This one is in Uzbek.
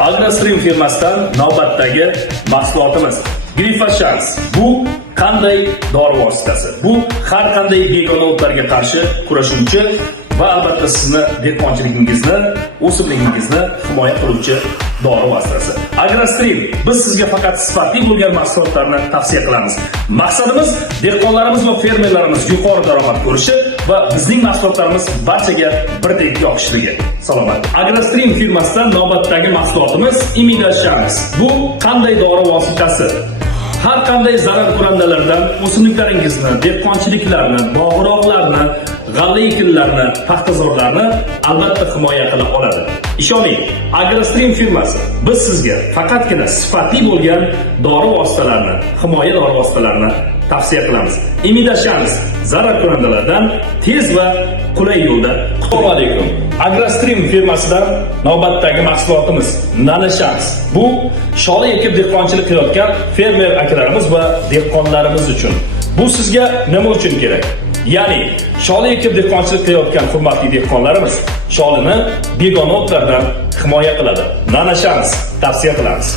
Agrostream firmasidan navbatdagi mahsulotimiz Glifosat. Bu qanday dori vositasi? Bu har qanday begona o'tlarga qarshi kurashuvchi va albatta sizni dehqonchiligingizni, o'simligingizni himoya qiluvchi dori vositasi. Agrostream biz sizga faqat sifatli bo'lgan mahsulotlarni tavsiya qilamiz. Maqsadimiz dehqonlarimiz va fermerlarimiz yuqori daromad ko'rishi va bizning mahsulotlarimiz barchaga birdek yoqishligi. Salomat. Agrostream firmasidan navbatdagi mahsulotimiz Imidashans. Bu qanday dori vositasi? Har qanday zarar ko'randalardan o'simliklaringizni, dehqonchiliklarni, bog'roqlarni, g'alla ekinlarni, paxtazorlarni albatta himoya qila oladi. Ishoning, Agrostream firmasi biz sizga faqatgina sifatli bo'lgan dori vositalarini, himoya dori vositalarini tavsiya qilamiz. Imidashans zarar ko'randalardan tez va qulay yo'lda. Assalomu alaykum. Agrostream firmasidan navbatdagi mahsulotimiz Nanashans. Bu sholi ekib dehqonchilik qilayotgan fermer akalarimiz va dehqonlarimiz uchun. Bu sizga nima uchun kerak? Ya'ni sholi ekib dehqonchilik qilayotgan hurmatli dehqonlarimiz sholini begona o'tlardan himoya qiladi. Nanashans tavsiya qilamiz.